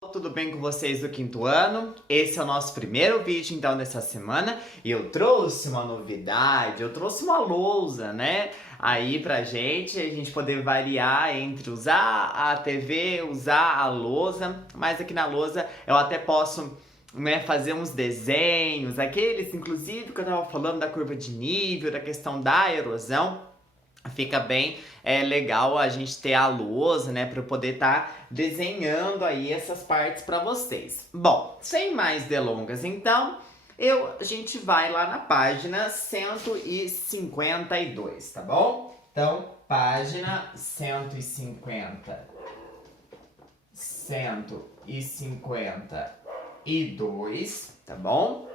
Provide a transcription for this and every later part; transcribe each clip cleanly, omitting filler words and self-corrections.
Tudo bem com vocês do quinto ano? Esse é o nosso primeiro vídeo então dessa semana e eu trouxe uma novidade, eu trouxe uma lousa, né? Aí pra gente, a gente poder variar entre usar a TV, usar a lousa, mas aqui na lousa eu até posso, né, fazer uns desenhos, aqueles inclusive que eu tava falando da curva de nível, da questão da erosão. Fica bem legal a gente ter a lousa, né, para eu poder estar desenhando aí essas partes para vocês. Bom, sem mais delongas, então, a gente vai lá na página 152, tá bom? Então, página 150, 152, tá bom?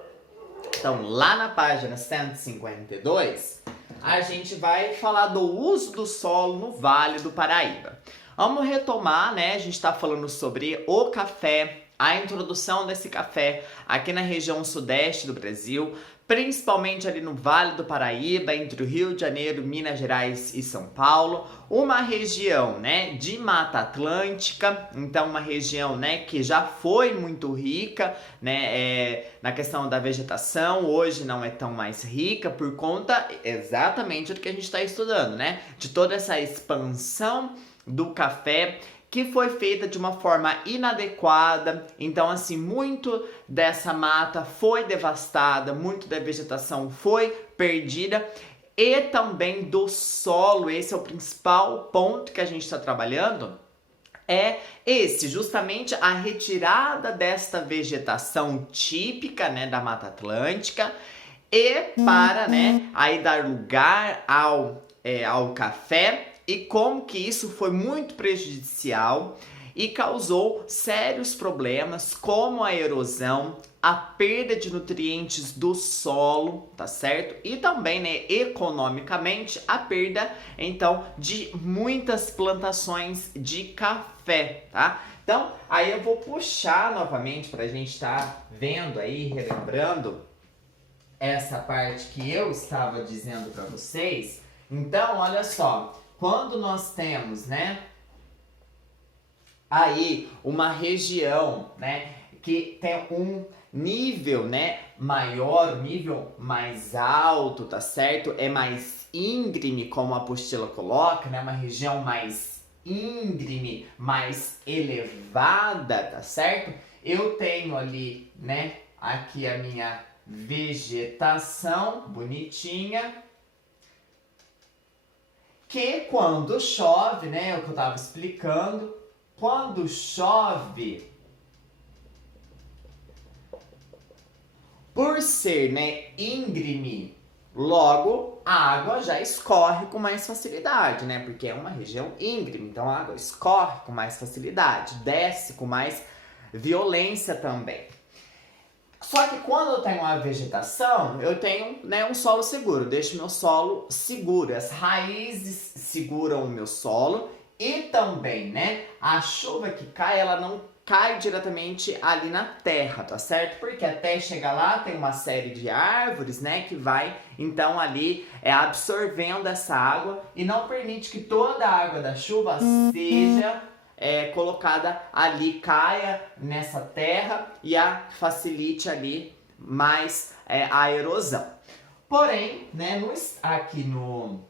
Então, lá na página 152, a gente vai falar do uso do solo no Vale do Paraíba. Vamos retomar, né? A gente está falando sobre o café, a introdução desse café aqui na região sudeste do Brasil, principalmente ali no Vale do Paraíba, entre o Rio de Janeiro, Minas Gerais e São Paulo, uma região, né, de Mata Atlântica, então uma região, né, que já foi muito rica, né, na questão da vegetação, hoje não é tão mais rica por conta exatamente do que a gente está estudando, né, de toda essa expansão do café que foi feita de uma forma inadequada. Então, assim, muito dessa mata foi devastada, muito da vegetação foi perdida e também do solo. Esse é o principal ponto que a gente está trabalhando. É esse, justamente a retirada desta vegetação típica, né, da Mata Atlântica e para, né, aí dar lugar ao café. E como que isso foi muito prejudicial e causou sérios problemas, como a erosão, a perda de nutrientes do solo, tá certo? E também, né, economicamente, a perda, então, de muitas plantações de café, tá? Então, aí eu vou puxar novamente pra gente estar vendo aí, relembrando essa parte que eu estava dizendo pra vocês. Então, olha só. Quando nós temos, né, aí uma região, né, que tem um nível, né, maior, nível mais alto, tá certo? É mais íngreme, como a apostila coloca, né, uma região mais íngreme, mais elevada, tá certo? Eu tenho ali, né, aqui a minha vegetação bonitinha, que quando chove, né, é o que eu estava explicando, quando chove, por ser, né, íngreme, logo a água já escorre com mais facilidade, né, porque é uma região íngreme, então a água escorre com mais facilidade, desce com mais violência também. Só que quando eu tenho uma vegetação, eu tenho, né, um solo seguro, deixo meu solo seguro, as raízes seguram o meu solo e também, né, a chuva que cai, ela não cai diretamente ali na terra, tá certo? Porque até chegar lá tem uma série de árvores, né, que vai então ali absorvendo essa água e não permite que toda a água da chuva seja colocada ali, caia nessa terra e facilite ali mais a erosão. Porém, né, aqui no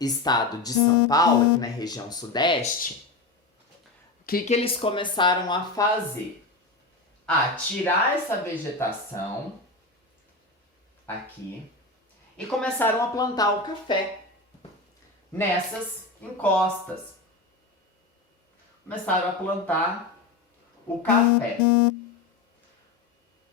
estado de São Paulo, aqui na região sudeste, o que eles começaram a fazer? A tirar essa vegetação aqui e começaram a plantar o café nessas encostas. Começaram a plantar o café.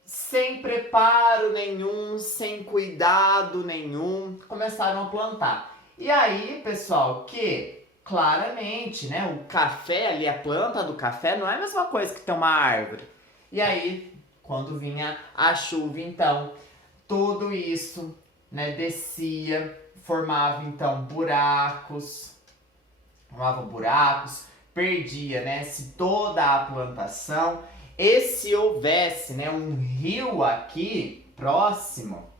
Sem preparo nenhum, sem cuidado nenhum, começaram a plantar. E aí, pessoal, que claramente, né, o café ali, a planta do café não é a mesma coisa que ter uma árvore. E aí, quando vinha a chuva, então, tudo isso, né, descia, formava então buracos, perdia, né, se toda a plantação, e se houvesse, né, um rio aqui próximo,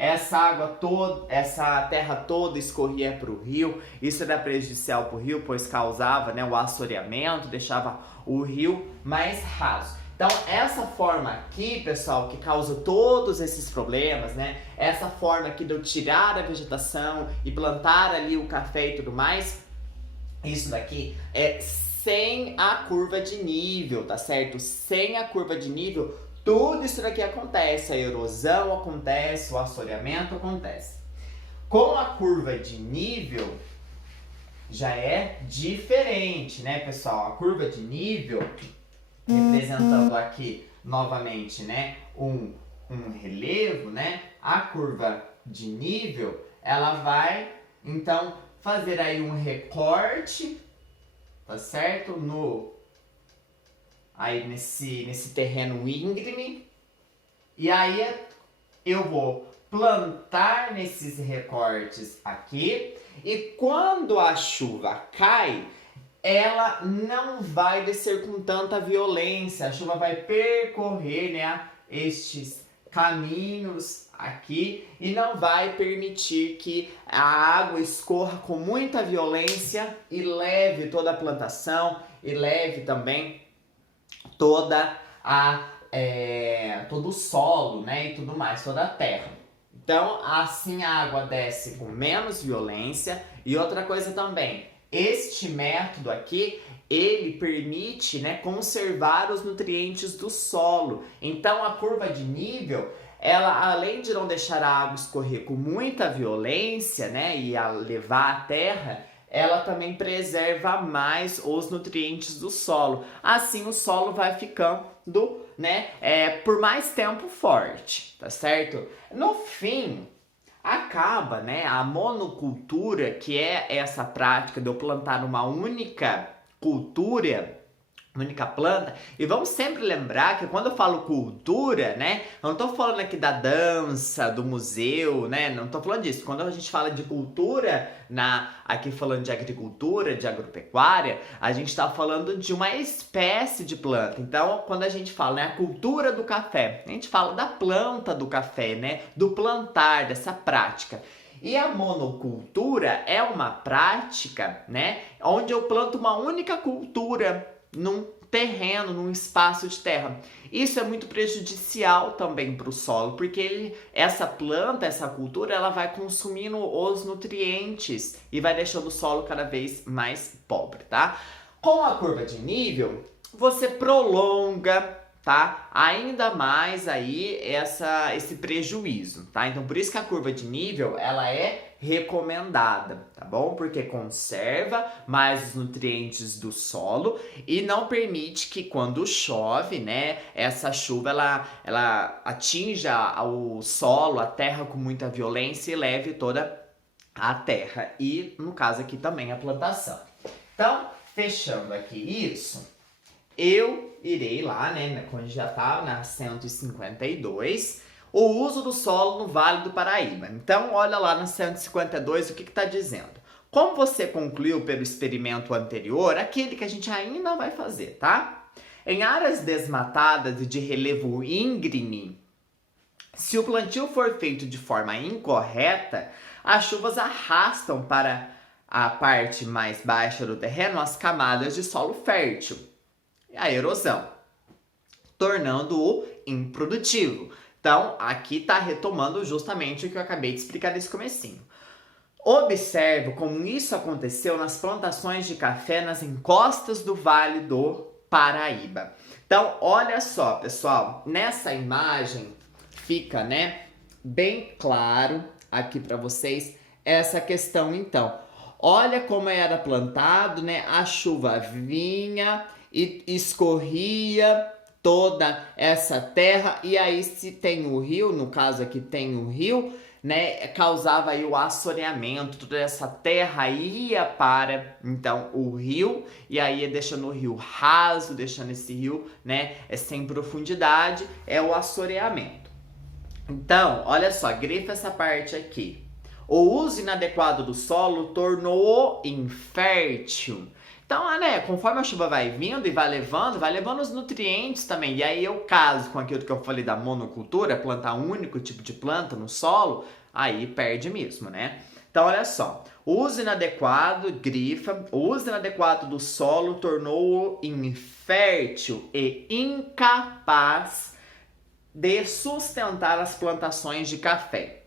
essa água toda, essa terra toda escorria para o rio. Isso era prejudicial para o rio, pois causava, né, o assoreamento, deixava o rio mais raso. Então, essa forma aqui, pessoal, que causa todos esses problemas, né? Essa forma aqui de eu tirar a vegetação e plantar ali o café e tudo mais, isso daqui é sem a curva de nível, tá certo? Sem a curva de nível, tudo isso daqui acontece. A erosão acontece, o assoreamento acontece. Com a curva de nível, já é diferente, né, pessoal? A curva de nível, representando aqui novamente, né, um relevo, né? A curva de nível, ela vai, então, fazer aí um recorte, tá certo? Aí nesse terreno íngreme. E aí eu vou plantar nesses recortes aqui. E quando a chuva cai, ela não vai descer com tanta violência. A chuva vai percorrer, né, estes caminhos aqui e não vai permitir que a água escorra com muita violência e leve toda a plantação e leve também todo o solo, né, e tudo mais, toda a terra. Então, assim a água desce com menos violência. E outra coisa também, este método aqui, ele permite, né, conservar os nutrientes do solo. Então, a curva de nível, ela, além de não deixar a água escorrer com muita violência, né, e a levar a terra, ela também preserva mais os nutrientes do solo. Assim, o solo vai ficando, né, por mais tempo forte, tá certo? No fim, acaba, né, a monocultura, que é essa prática de eu plantar uma única cultura, única planta. E vamos sempre lembrar que quando eu falo cultura, né, eu não tô falando aqui da dança, do museu, né, não tô falando disso. Quando a gente fala de cultura, aqui falando de agricultura, de agropecuária, a gente tá falando de uma espécie de planta. Então, quando a gente fala, né, a cultura do café, a gente fala da planta do café, né, do plantar, dessa prática. E a monocultura é uma prática, né, onde eu planto uma única cultura num terreno, num espaço de terra. Isso é muito prejudicial também para o solo, porque essa planta, essa cultura, ela vai consumindo os nutrientes e vai deixando o solo cada vez mais pobre, tá? Com a curva de nível, você prolonga, tá, ainda mais aí esse prejuízo, tá? Então, por isso que a curva de nível, ela é recomendada, tá bom? Porque conserva mais os nutrientes do solo e não permite que quando chove, né, essa chuva ela atinja o solo, a terra com muita violência e leve toda a terra e, no caso aqui, também a plantação. Então, fechando aqui isso, eu irei lá, né, quando já tá na 152, o uso do solo no Vale do Paraíba. Então, olha lá na 152 o que está dizendo. Como você concluiu pelo experimento anterior, aquele que a gente ainda vai fazer, tá? Em áreas desmatadas e de relevo íngreme, se o plantio for feito de forma incorreta, as chuvas arrastam para a parte mais baixa do terreno as camadas de solo fértil, a erosão, tornando-o improdutivo. Então, aqui está retomando justamente o que eu acabei de explicar nesse comecinho. Observe como isso aconteceu nas plantações de café nas encostas do Vale do Paraíba. Então, olha só, pessoal, nessa imagem fica, né, bem claro aqui para vocês essa questão, então. Olha como era plantado, né, a chuva vinha e escorria toda essa terra, e aí se tem o rio, no caso aqui tem o rio, né, causava aí o assoreamento, toda essa terra ia para, então, o rio, e aí deixando o rio raso, deixando esse rio, né, sem profundidade, é o assoreamento. Então, olha só, grifa essa parte aqui. O uso inadequado do solo tornou-o infértil. Então, né, conforme a chuva vai vindo e vai levando os nutrientes também. E aí eu caso com aquilo que eu falei da monocultura, plantar um único tipo de planta no solo, aí perde mesmo, né? Então, olha só. O uso inadequado, grifa, o uso inadequado do solo tornou-o infértil e incapaz de sustentar as plantações de café.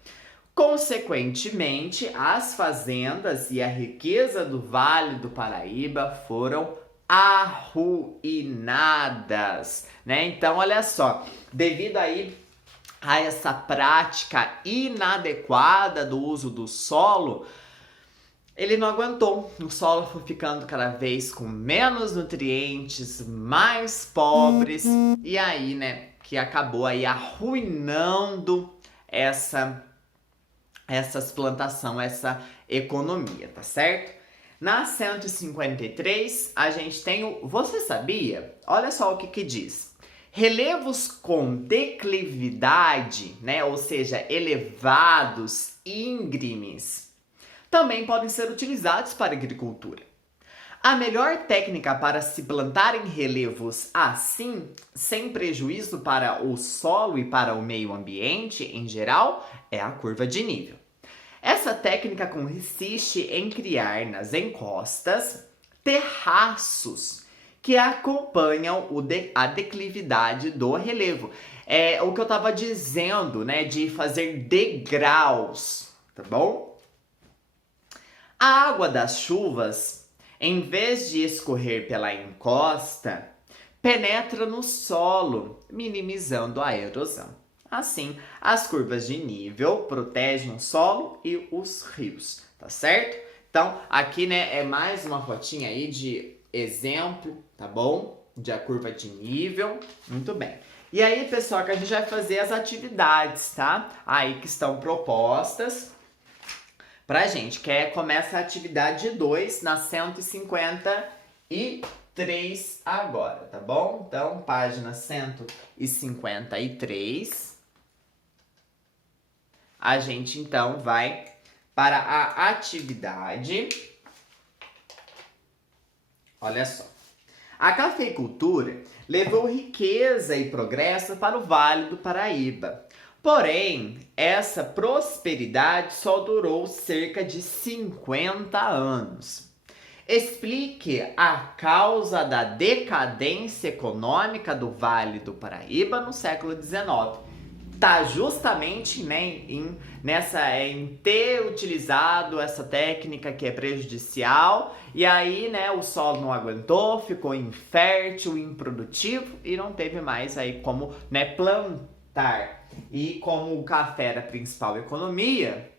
Consequentemente, as fazendas e a riqueza do Vale do Paraíba foram arruinadas, né? Então, olha só, devido aí a essa prática inadequada do uso do solo, ele não aguentou. O solo foi ficando cada vez com menos nutrientes, mais pobres, e aí, né, que acabou aí arruinando essas plantações, essa economia, tá certo? Na 153, a gente tem o Você sabia? Olha só o que diz. Relevos com declividade, né, ou seja, elevados, íngremes, também podem ser utilizados para a agricultura. A melhor técnica para se plantar em relevos assim, sem prejuízo para o solo e para o meio ambiente em geral, é a curva de nível. Essa técnica consiste em criar nas encostas terraços que acompanham a declividade do relevo. É o que eu estava dizendo, né, de fazer degraus, tá bom? A água das chuvas, em vez de escorrer pela encosta, penetra no solo, minimizando a erosão. Assim, as curvas de nível protegem o solo e os rios, tá certo? Então, aqui, né, é mais uma fotinha aí de exemplo, tá bom? De a curva de nível, muito bem. E aí, pessoal, que a gente vai fazer as atividades, tá? Aí que estão propostas pra gente, que começa a atividade 2 na 153 agora, tá bom? Então, página 153. A gente, então, vai para a atividade. Olha só. A cafeicultura levou riqueza e progresso para o Vale do Paraíba. Porém, essa prosperidade só durou cerca de 50 anos. Explique a causa da decadência econômica do Vale do Paraíba no século XIX. Tá justamente, né, em ter utilizado essa técnica que é prejudicial, e aí, né, o solo não aguentou, ficou infértil, improdutivo e não teve mais aí como, né, plantar. E como o café era a principal economia,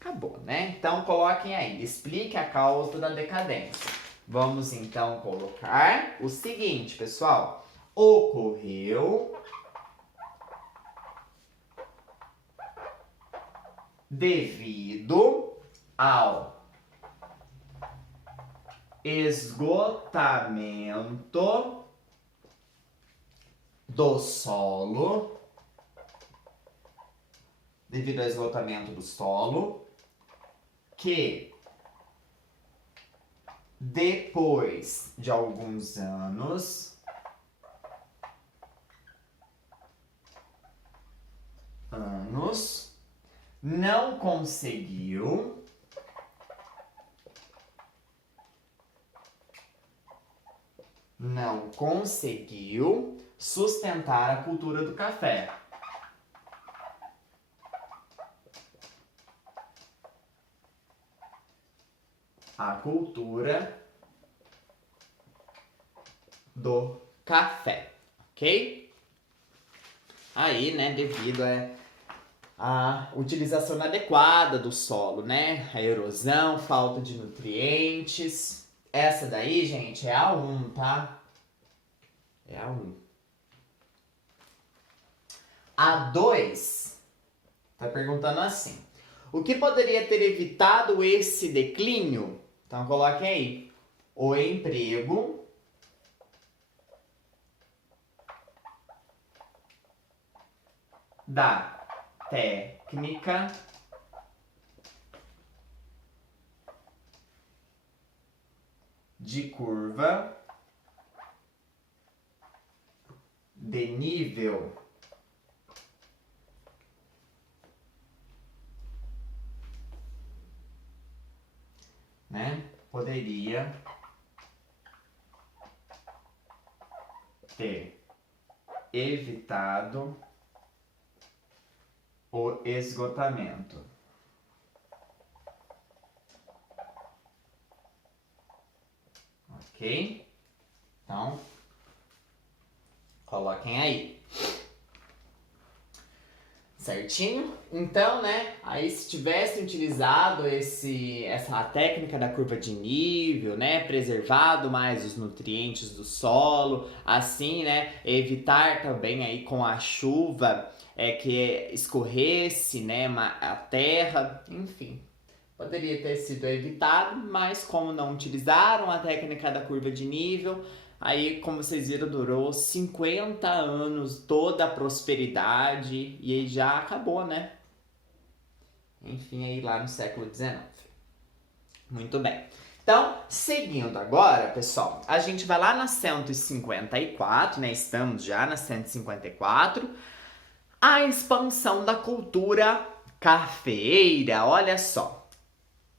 acabou, né? Então coloquem aí, explique a causa da decadência. Vamos então colocar o seguinte, pessoal. Ocorreu devido ao esgotamento do solo, que depois de alguns anos não conseguiu sustentar a cultura do café. A cultura do café, ok? Aí, né, devido a utilização inadequada do solo, né? A erosão, falta de nutrientes. Essa daí, gente, é a 1, tá? É a 1. A 2 tá perguntando assim: o que poderia ter evitado esse declínio? Então, coloque aí. O emprego da técnica de curva de nível. poderia ter evitado o esgotamento. Ok? Então, coloquem aí. Certinho? Então, né, aí se tivessem utilizado essa técnica da curva de nível, né, preservado mais os nutrientes do solo, assim, né, evitar também aí com a chuva que escorresse, né, a terra, enfim. Poderia ter sido evitado, mas como não utilizaram a técnica da curva de nível, aí, como vocês viram, durou 50 anos, toda a prosperidade, e aí já acabou, né? Enfim, aí lá no século XIX. Muito bem. Então, seguindo agora, pessoal, a gente vai lá na 154, né? Estamos já na 154. A expansão da cultura cafeeira, olha só.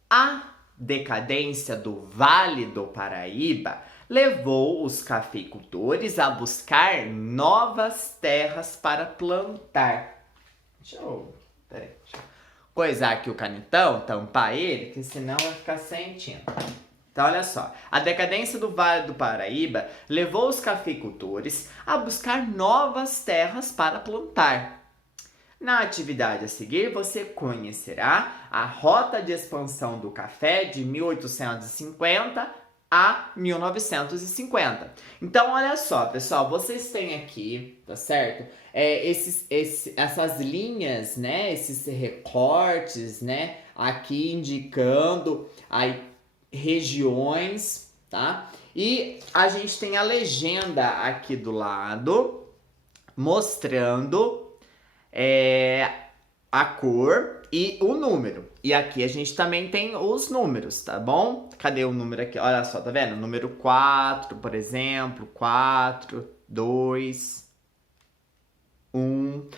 A decadência do Vale do Paraíba levou os cafeicultores a buscar novas terras para plantar. Deixa eu coisar aqui o canetão, tampar ele, que senão vai ficar sem tinta. Então, olha só. A decadência do Vale do Paraíba levou os cafeicultores a buscar novas terras para plantar. Na atividade a seguir, você conhecerá a rota de expansão do café de 1850 a 1950. Então, olha só, pessoal, vocês têm aqui, tá certo? Essas linhas, né? Esses recortes, né? Aqui indicando aí regiões, tá? E a gente tem a legenda aqui do lado mostrando a cor e o número. E aqui a gente também tem os números, tá bom? Cadê o número aqui? Olha só, tá vendo? Número 4, por exemplo, 4, 2, 1.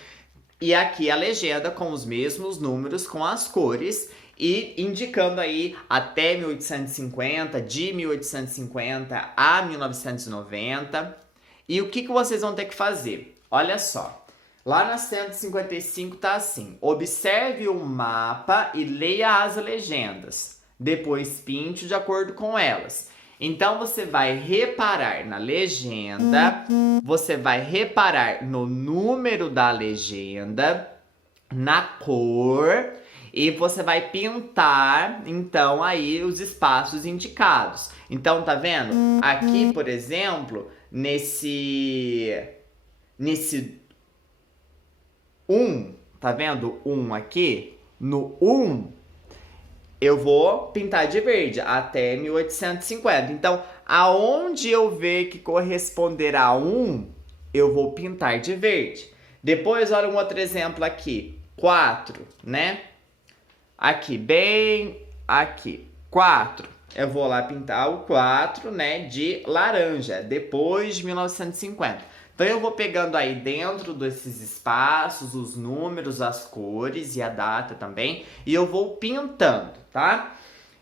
E aqui a legenda com os mesmos números, com as cores e indicando aí até 1850, de 1850 a 1990. E o que vocês vão ter que fazer? Olha só. Lá na 155 tá assim: observe o mapa e leia as legendas. Depois pinte de acordo com elas. Então você vai reparar na legenda, você vai reparar no número da legenda, na cor e você vai pintar então aí os espaços indicados. Então tá vendo? Aqui, por exemplo, nesse 1, tá vendo 1 aqui? No 1, eu vou pintar de verde até 1850. Então, aonde eu ver que corresponderá a 1, eu vou pintar de verde. Depois, olha um outro exemplo aqui. 4, né? Aqui, bem aqui. 4. Eu vou lá pintar o 4, né, de laranja, depois de 1950. Então eu vou pegando aí dentro desses espaços, os números, as cores e a data também, e eu vou pintando, tá?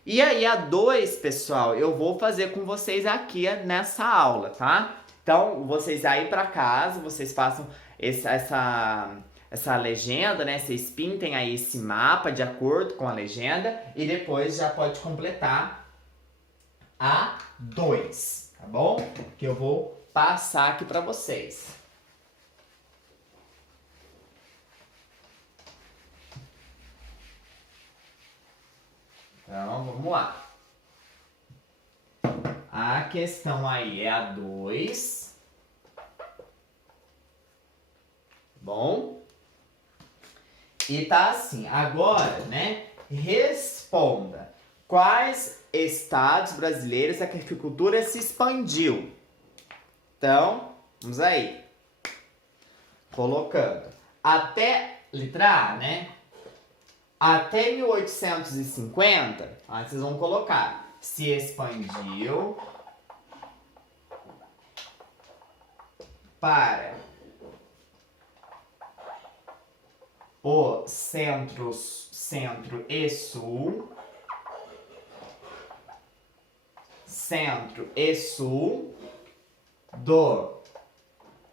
E aí a 2, pessoal, eu vou fazer com vocês aqui nessa aula, tá? Então vocês aí pra casa, vocês façam essa legenda, né? Vocês pintem aí esse mapa de acordo com a legenda e depois já pode completar a 2, tá bom? Que eu vou passar aqui para vocês. Então, vamos lá. A questão aí é a 2. Bom? E tá assim, agora, né? Responda. Quais estados brasileiros a cafeicultura se expandiu? Então, vamos aí. Colocando. Até, letra A, né? Até 1850, aí vocês vão colocar. Se expandiu para o centro e sul Centro e Sul do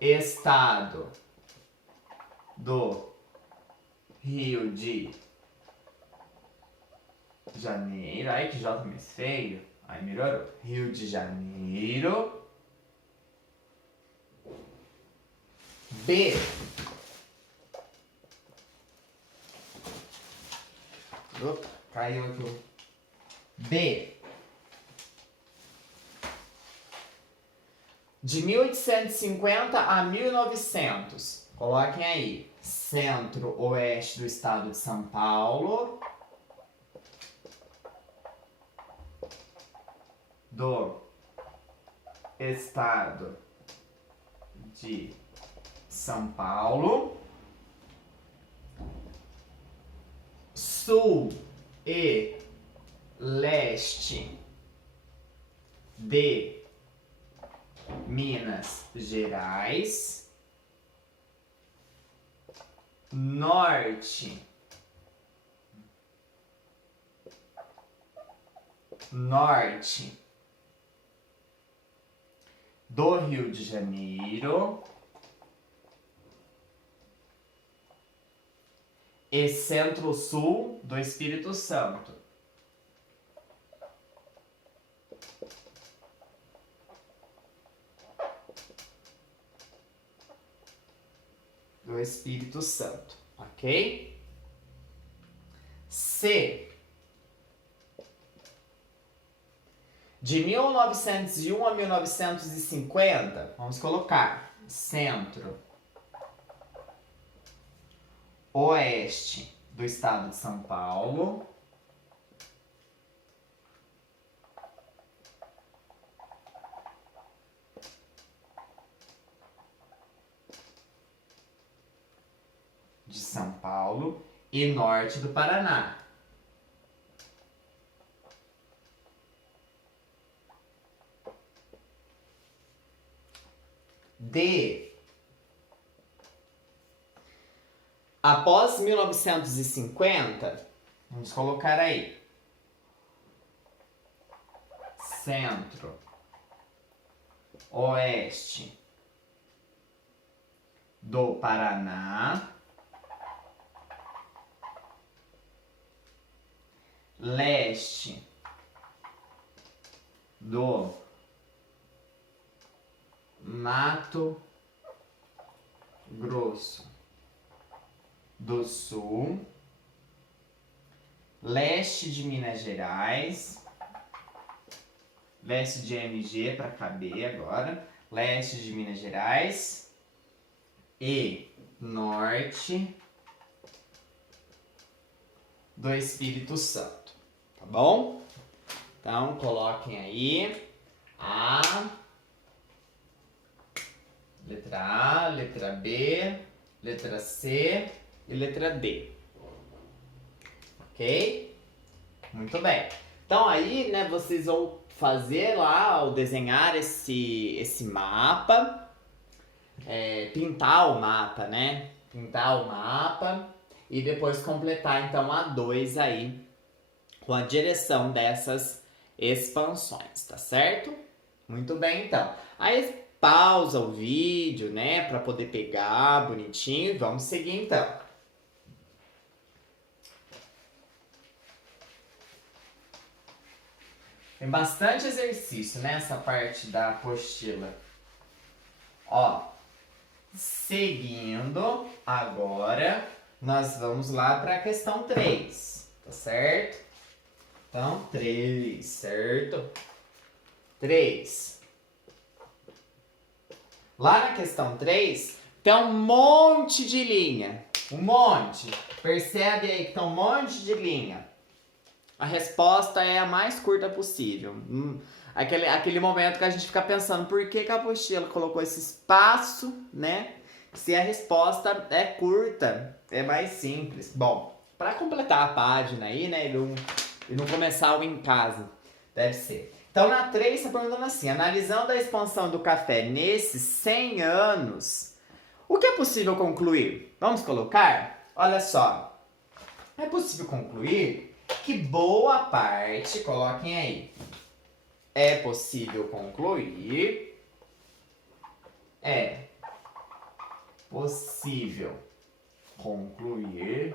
Estado do Rio de Janeiro. Ai, que J mais feio. Ai, melhorou. Rio de Janeiro. B. Opa, caiu aqui. B. De 1850 a 1900. Coloquem aí. Centro-Oeste do Estado de São Paulo. Do Estado de São Paulo. Sul e Leste de Minas Gerais. Norte do Rio de Janeiro e Centro-Sul do Espírito Santo. Do Espírito Santo, ok? C. De 1901 a 1950, vamos colocar Centro, Oeste do Estado de São Paulo. De São Paulo e Norte do Paraná. D. Após 1950, vamos colocar aí. Centro, Oeste do Paraná. Leste do Mato Grosso do Sul, leste de Minas Gerais, leste de MG para caber agora, leste de Minas Gerais e norte do Espírito Santo, tá bom? Então, coloquem aí letra A, letra B, letra C e letra D. Ok? Muito bem. Então aí, né, vocês vão fazer lá, ao desenhar esse mapa, pintar o mapa, né? Pintar o mapa e depois completar então a 2 aí com a direção dessas expansões, tá certo? Muito bem, então. Aí pausa o vídeo, né, para poder pegar bonitinho e vamos seguir então. Tem bastante exercício nessa parte da apostila. Ó, seguindo, agora nós vamos lá para a questão 3, tá certo? Então, 3, certo? 3. Lá na questão 3, tem um monte de linha. Um monte. Percebe aí que tem um monte de linha. A resposta é a mais curta possível. Aquele momento que a gente fica pensando, por que a apostila colocou esse espaço, né? Se a resposta é curta, é mais simples. Bom, para completar a página aí, né? E não começar o em casa, deve ser. Então, na 3, está perguntando assim, analisando a expansão do café nesses 100 anos, o que é possível concluir? Vamos colocar? Olha só, é possível concluir que boa parte, coloquem aí, É possível concluir. É possível concluir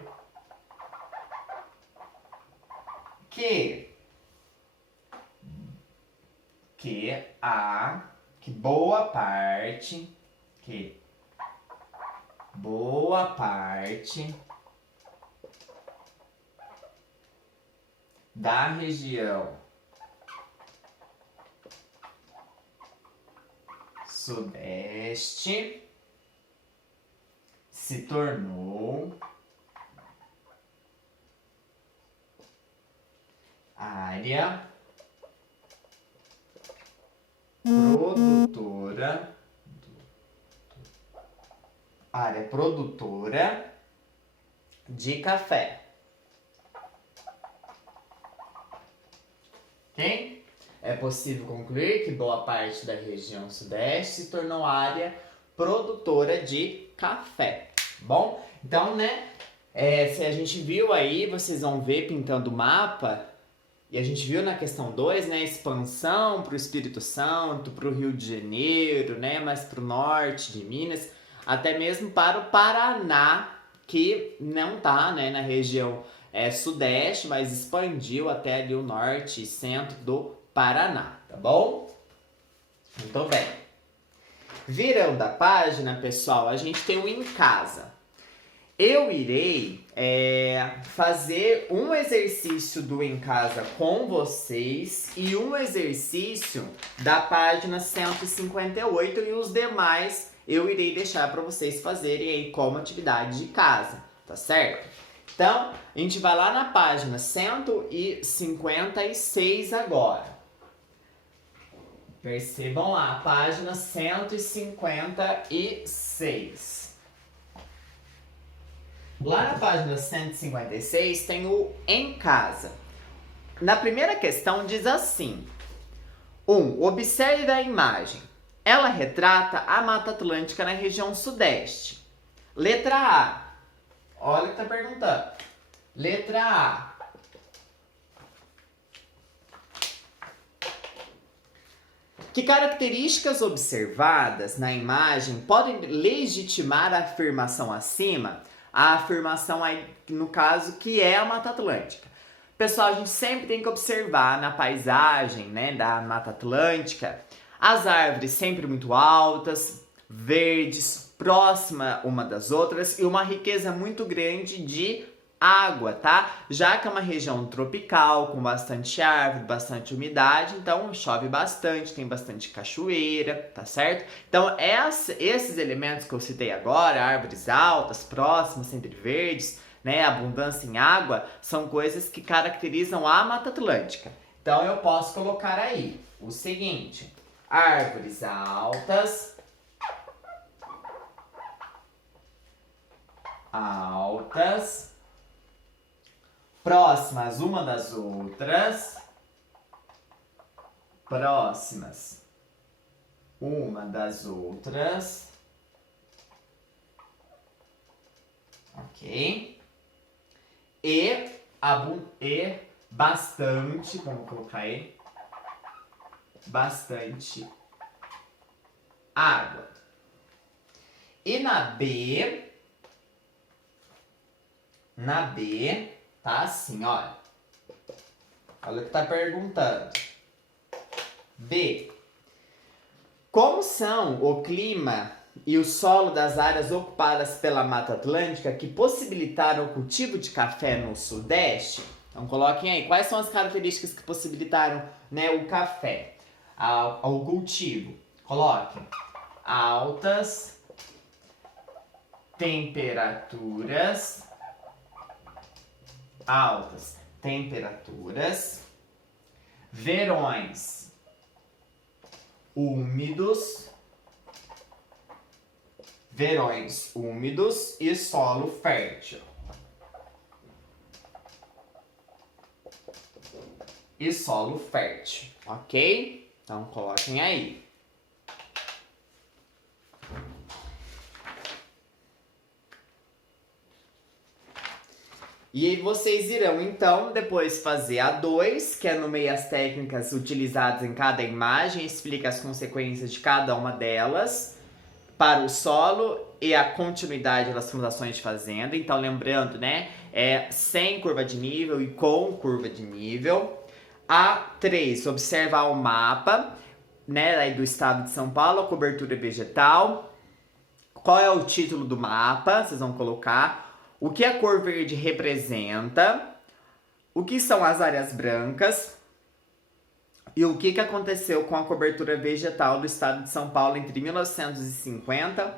que boa parte da região Sudeste se tornou área produtora de café. Ok? É possível concluir que boa parte da região Sudeste se tornou área produtora de café. Bom, então, né, se a gente viu aí, vocês vão ver pintando o mapa, e a gente viu na questão 2, né, expansão para o Espírito Santo, para o Rio de Janeiro, né, mais para o norte de Minas, até mesmo para o Paraná, que não tá, né, na região sudeste, mas expandiu até ali o norte e centro do Paraná, tá bom? Muito bem. Virando a página, pessoal, a gente tem o em casa. Eu irei fazer um exercício do em casa com vocês e um exercício da página 158 e os demais eu irei deixar para vocês fazerem aí como atividade de casa, tá certo? Então, a gente vai lá na página 156 agora. Percebam lá, página 156. Lá na página 156 tem o em casa. Na primeira questão diz assim: 1. Observe a imagem. Ela retrata a Mata Atlântica na região Sudeste. Letra A. Olha o que está perguntando. Letra A. Que características observadas na imagem podem legitimar a afirmação acima? A afirmação aí, no caso, que é a Mata Atlântica. Pessoal, a gente sempre tem que observar na paisagem, né, da Mata Atlântica, as árvores sempre muito altas, verdes, próxima uma das outras e uma riqueza muito grande de água, tá? Já que é uma região tropical, com bastante árvore, bastante umidade, então chove bastante, tem bastante cachoeira, tá certo? Então esses elementos que eu citei agora, árvores altas, próximas, sempre verdes, né, abundância em água, são coisas que caracterizam a Mata Atlântica. Então eu posso colocar aí o seguinte: árvores altas, próximas uma das outras, ok? E bastante, vamos colocar aí, bastante água. E na B, tá assim, olha. Olha o que tá perguntando. B. Como são o clima e o solo das áreas ocupadas pela Mata Atlântica que possibilitaram o cultivo de café no Sudeste? Então coloquem aí, quais são as características que possibilitaram, né, o café ao cultivo? Coloquem: altas temperaturas, verões úmidos e solo fértil. Ok? Então coloquem aí. E aí vocês irão, então, depois fazer a 2, que enumeia as técnicas utilizadas em cada imagem, explica as consequências de cada uma delas para o solo e a continuidade das fundações de fazenda. Então, lembrando, né, sem curva de nível e com curva de nível. A 3, observar o mapa, né, aí do estado de São Paulo, a cobertura vegetal. Qual é o título do mapa? Vocês vão colocar. O que a cor verde representa? O que são as áreas brancas? E o que aconteceu com a cobertura vegetal do estado de São Paulo entre 1950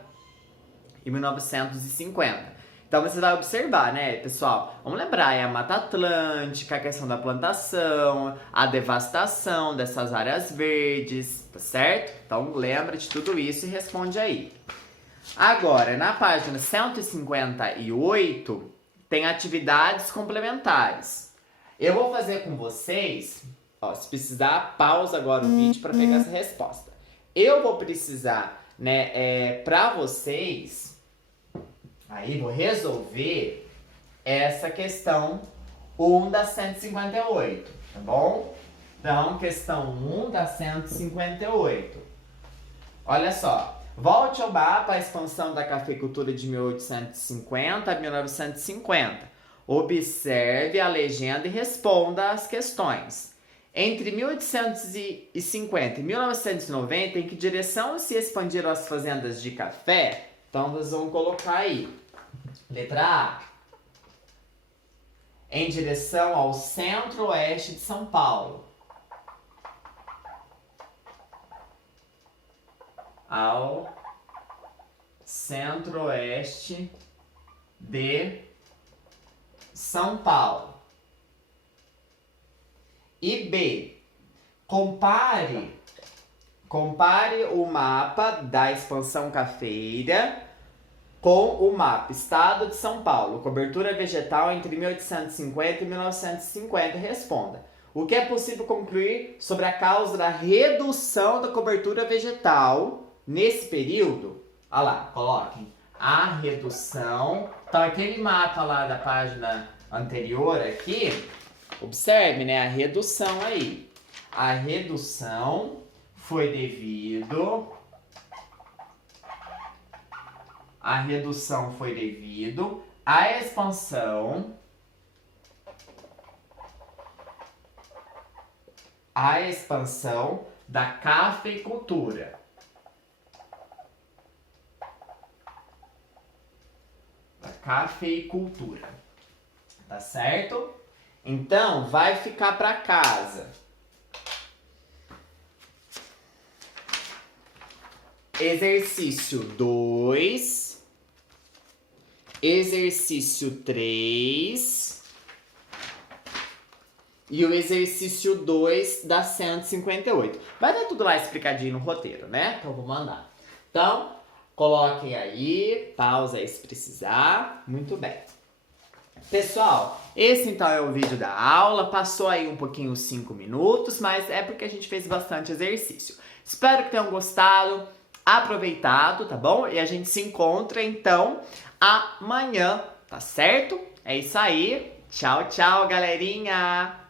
e 1950? Então você vai observar, né, pessoal? Vamos lembrar, a Mata Atlântica, a questão da plantação, a devastação dessas áreas verdes, tá certo? Então lembra de tudo isso e responde aí. Agora, na página 158, tem atividades complementares. Eu vou fazer com vocês, ó, se precisar, pausa agora o vídeo para pegar essa resposta. Eu vou precisar, né, para vocês, aí vou resolver essa questão 1 da 158, tá bom? Então, questão 1 da 158. Olha só. Volte ao mapa a expansão da cafeicultura de 1850 a 1950. Observe a legenda e responda as questões. Entre 1850 e 1990, em que direção se expandiram as fazendas de café? Então, nós vamos colocar aí. Letra A. Em direção ao centro-oeste de São Paulo. Ao centro-oeste de São Paulo. E B, compare o mapa da expansão cafeira com o mapa Estado de São Paulo, cobertura vegetal entre 1850 e 1950. Responda. O que é possível concluir sobre a causa da redução da cobertura vegetal nesse período? Olha lá, coloquem a redução. Então, aquele mapa lá da página anterior aqui, observe, né, a redução aí. A redução foi devido à expansão da cafeicultura. Tá certo? Então, vai ficar para casa. Exercício 2. Exercício 3. E o exercício 2 da 158. Vai dar tudo lá explicadinho no roteiro, né? Então, vou mandar. Então, coloquem aí, pausa aí se precisar. Muito bem. Pessoal, esse então é o vídeo da aula. Passou aí um pouquinho os 5 minutos, mas é porque a gente fez bastante exercício. Espero que tenham gostado, aproveitado, tá bom? E a gente se encontra então amanhã, tá certo? É isso aí. Tchau, tchau, galerinha!